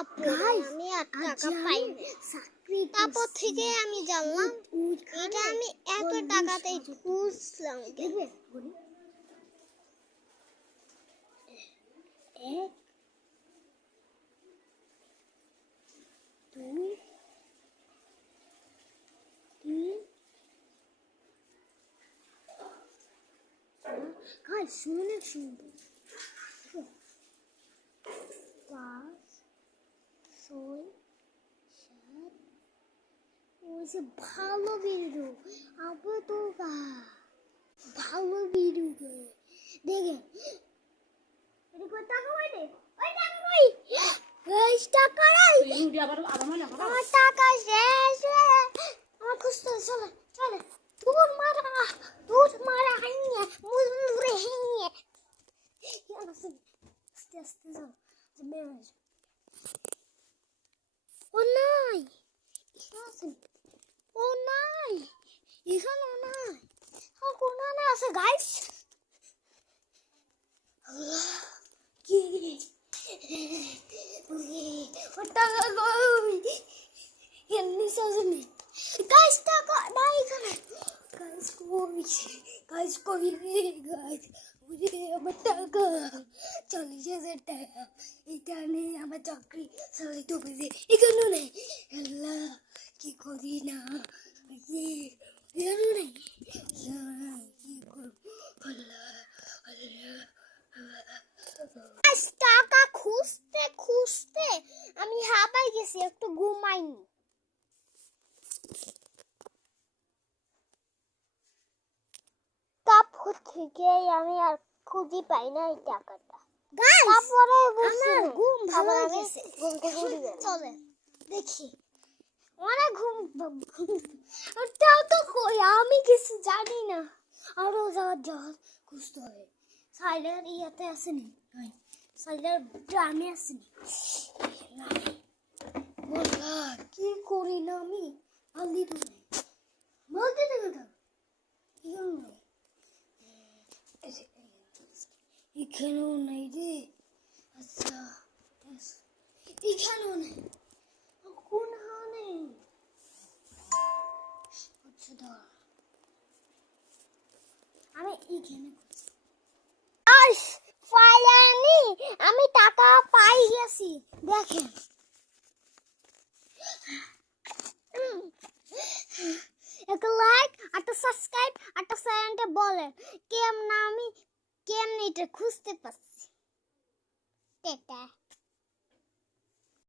আমি আর টাকা পাইনি। তারপর থেকে আমি জানলাম এটা আমি এত টাকাতেই খুঁজলাম। এক দুই তিন গাইস অনেক সুন্দর। 5 6 7 ওই যে ভালো ভিডিও আবে তো ভালো ভিডিও দেখেন এটা কত টাকা হইছে ওই টাকা কই গাইস টাকা নাই আমার টাকা শেষ আমার খুঁজতে চলে চলে দূর মারা হাইয়া মুরে হাইয়া আস্তে আস্তে যাও মেরাজ ও নাই ও নাই এখানে নাই কোনানে আছে গাইস কি ও টাকা কই এমনি সাজনি গাইস টাকা নাই এখানে গাইস কই গাইস ওরে আমার টাকা 40,000 টাকা এটা নেই আমার চাকরি সবাই তো বুঝে এখানে নেই আল্লাহ কি করি না এখানে নেই কি করব আল্লাহ টাকা খুঁজতে খুঁজতে আমি হাঁপাই গেছি একটু ঘুমাইনি তারপর থেকে আমি আর খুঁজে পাই না এই টাকাটা তারপরে আমার ঘুম ভালো গেছে ঘুম থেকে উঠে চলে দেখি অনেক ঘুম টাকা কই আমি কিছু জানি না আরো যাওয়ার খুঁজতে হবে সাইলার ইয়াতে আসেনি সাইলার ড্রামে আসেনি বলা কি করি না আমি আলদি তো বলতে দেখো এখানেও নাই রে আচ্ছা এখানেও নেই কোন নেই আচ্ছা ধর আমি এখানে ফাইনালি আমি টাকা পাই গেছি দেখেন একটা লাইক একটা সাবস্ক্রাইব একটা চ্যানেলটা বলে কেমন এটা খুঁজতে পারছি টাটা।